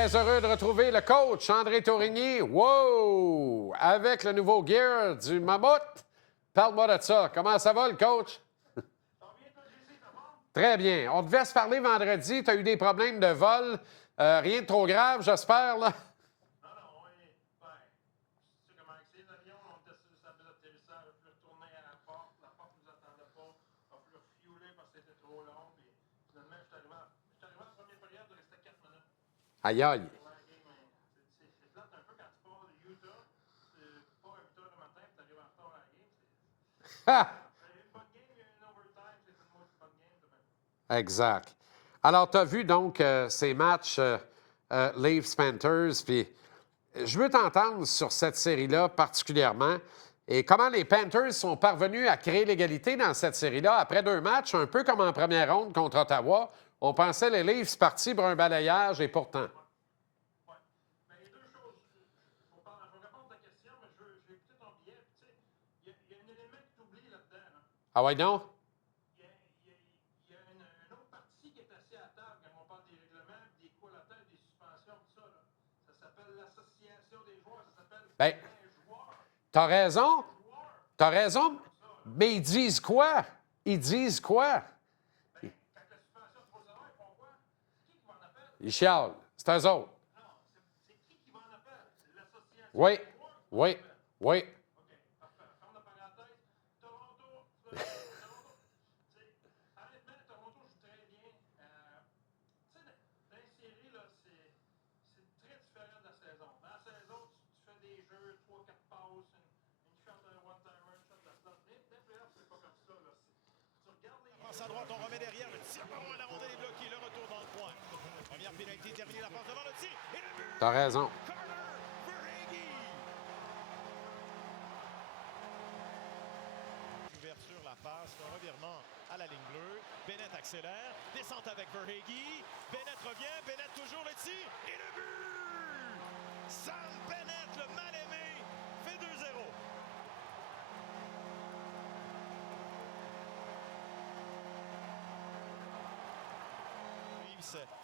Très heureux de retrouver le coach André Tourigny. Wow! Avec le nouveau gear du Mammouth. Parle-moi de ça. Comment ça va, le coach? Très bien. On devait se parler vendredi. Tu as eu des problèmes de vol. Rien de trop grave, j'espère, là? Aïe, aïe. Ah! Exact. Alors, tu as vu donc ces matchs Leafs-Panthers, puis je veux t'entendre sur cette série-là particulièrement et comment les Panthers sont parvenus à créer l'égalité dans cette série-là après 2 matchs, un peu comme en première ronde contre Ottawa. On pensait les Leafs partis pour un balayage et pourtant. Ah ouais, non? Bien, t'as raison. T'as raison. Mais ils disent quoi? Ils disent quoi? Ils chialent. C'est eux autres. Oui, oui, oui. Passe à droite, on remet derrière. Le tir par loin, la rondelle est bloquée. Le retour dans le coin. Première pénalité terminée, la passe devant le tir. Et le but! T'as raison. Carter Verhaeghe! Ouverture, la passe, un revirement à la ligne bleue. Bennett accélère, descente avec Verhaeghe. Bennett revient, Bennett toujours le tir. Et le but! Sam Bennett, le mal-aimé, fait 2-0.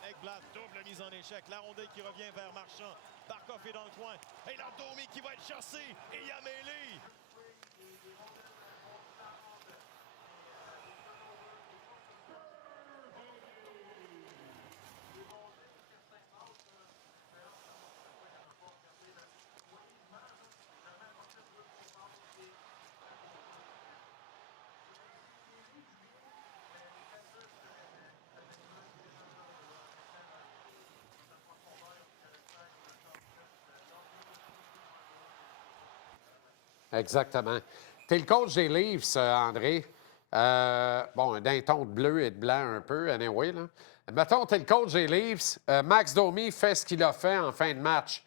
Ekblad, double mise en échec. La rondelle qui revient vers Marchand. Barkov est dans le coin. Et là, Domi qui va être chassé. Et il y a mêlé. Exactement. Tu es le coach des Leafs, André. Bon, d'un ton de bleu et de blanc un peu, anyway. Là. Mettons, tu es le coach des Leafs. Max Domi fait ce qu'il a fait en fin de match.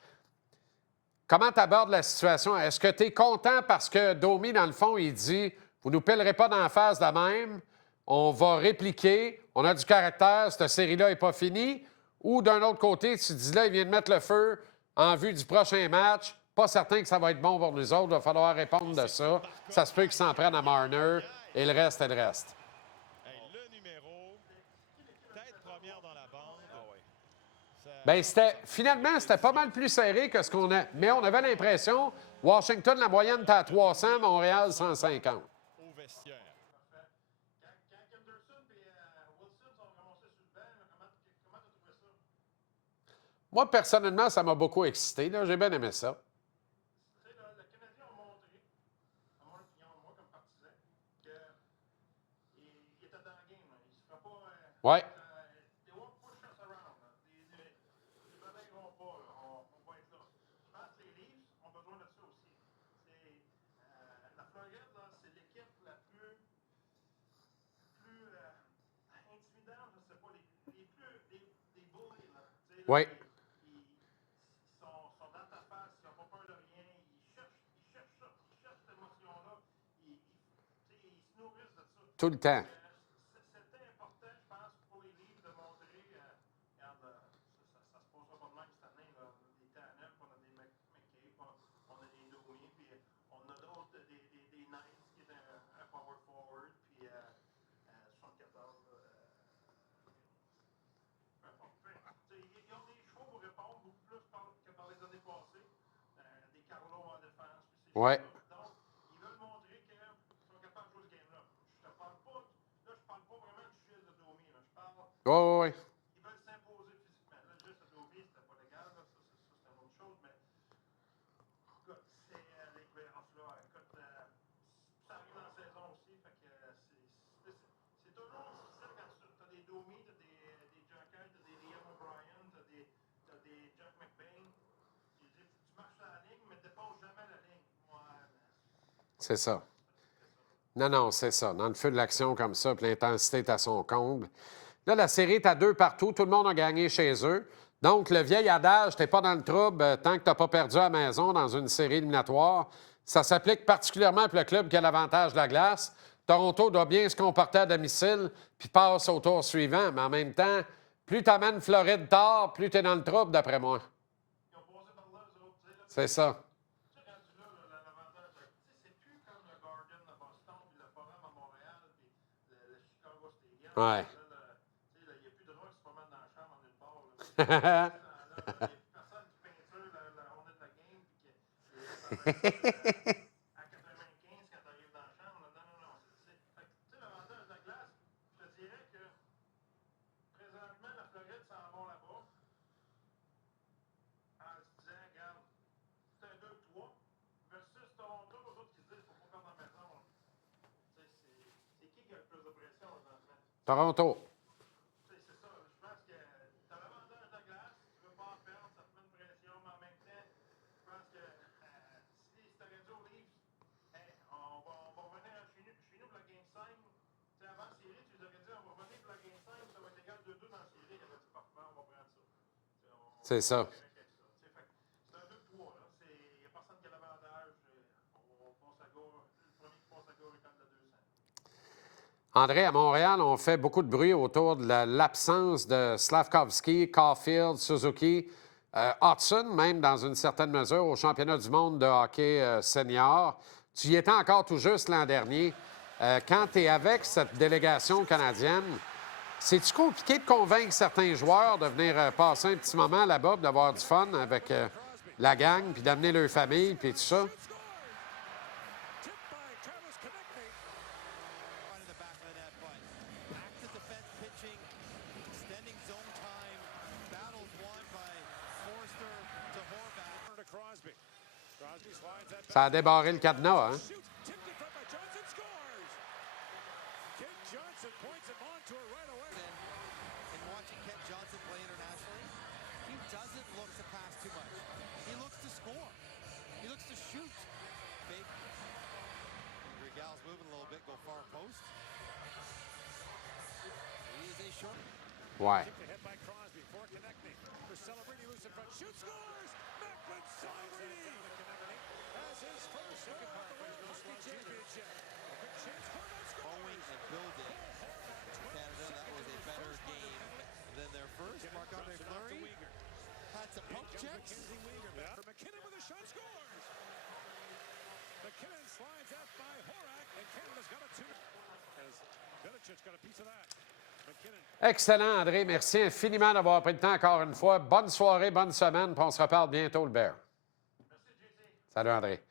Comment tu abordes la situation? Est-ce que tu es content parce que Domi, dans le fond, il dit vous ne nous pèlerez pas d'en face de même, on va répliquer, on a du caractère, cette série-là n'est pas finie? Ou d'un autre côté, tu dis là, il vient de mettre le feu en vue du prochain match, pas certain que ça va être bon pour nous autres, il va falloir répondre de ça. Ça se peut qu'ils s'en prennent à Marner et le reste est le reste. Hey, le numéro, tête première dans la bande. Bien, finalement, c'était pas mal plus serré que ce qu'on a. Mais on avait l'impression, Washington, la moyenne était à 300, Montréal, 150. Au vestiaire. Moi, personnellement, ça m'a beaucoup excité. J'ai bien aimé ça. Ouais. Oui. Tout le temps. Ouais. Donc, ils veulent montrer qu'ils sont capables de jouer ce game-là. Je te parle pas, là, je parle pas vraiment du geste de Domi. Là. Je parle, Ouais. ils veulent s'imposer physiquement. Là, le geste de Domi, c'était pas légal. Là. Ça, c'est une autre chose. Mais, écoute, c'est les playoffs, là. Écoute, ça arrive dans la saison aussi. Fait que c'est toujours difficile quand tu as des Domi, tu as des Jack Hyde, tu as des Liam O'Brien, tu as des Jack McBain. Tu marches sur la ligne, mais ne dépasses jamais la ligne. Ouais, C'est ça. Non, c'est ça. Dans le feu de l'action comme ça, puis l'intensité est à son comble. Là, la série est à 2 partout. Tout le monde a gagné chez eux. Donc, le vieil adage, t'es pas dans le trouble tant que tu n'as pas perdu à la maison dans une série éliminatoire, ça s'applique particulièrement pour le club qui a l'avantage de la glace. Toronto doit bien se comporter à domicile puis passe au tour suivant. Mais en même temps, plus tu amènes Floride tard, plus tu es dans le trouble, d'après moi. ils ont passé par là, eux autres. C'est ça. Tu sais, rendu là, l'avantage, c'est plus comme le Garden de Boston, puis le Forum à Montréal, puis le Chicago Stadium. Ouais. Il n'y a plus de drogue qui se promènent dans la chambre en une barre. Il n'y a plus personne qui peinture la journée de la game, puis que à 95 quand tu arrives dans la chambre. Non. Tu sais, l'avantage de la glace, je te dirais que présentement, la Floride s'en va là-bas en se disant, regarde, c'est un 2-3 versus Toronto, eux autres qui se disent, faut pas perdre la maison. Tu sais, c'est qui a le plus de pression maintenant? Toronto. C'est ça. Je pense que tu as l'avantage de la glace, tu veux pas en perdre, ça te met une pression, mais en même temps, je pense que si tu aurais dit aux Leafs, hey, on va revenir chez nous pour la Game 5. Tu sais, avant la série, tu leur aurais dit, on va revenir pour la Game 5, ça va être égal 2-2 dans la série. Ils auraient dit, parfait, on va prendre ça. C'est ça. C'est un 2-3. Il n'y a personne qui a l'avantage. On passe à gauche. Le premier qui passe à gauche est comme le 200. André, à Montréal, on fait beaucoup de bruit autour de l'absence de Slavkovski, Caulfield, Suzuki, Hudson, même dans une certaine mesure, au championnat du monde de hockey senior. Tu y étais encore tout juste l'an dernier. Quand tu es avec cette délégation canadienne, c'est-tu compliqué de convaincre certains joueurs de venir passer un petit moment là-bas, d'avoir du fun avec la gang, puis d'amener leur famille, puis tout ça? Ça a débarré le cadenas, hein? Ouais. Excellent, André. Merci infiniment d'avoir pris le temps encore une fois. Bonne soirée, bonne semaine, puis on se reparle bientôt, le Bear. Merci, JC. Salut, André.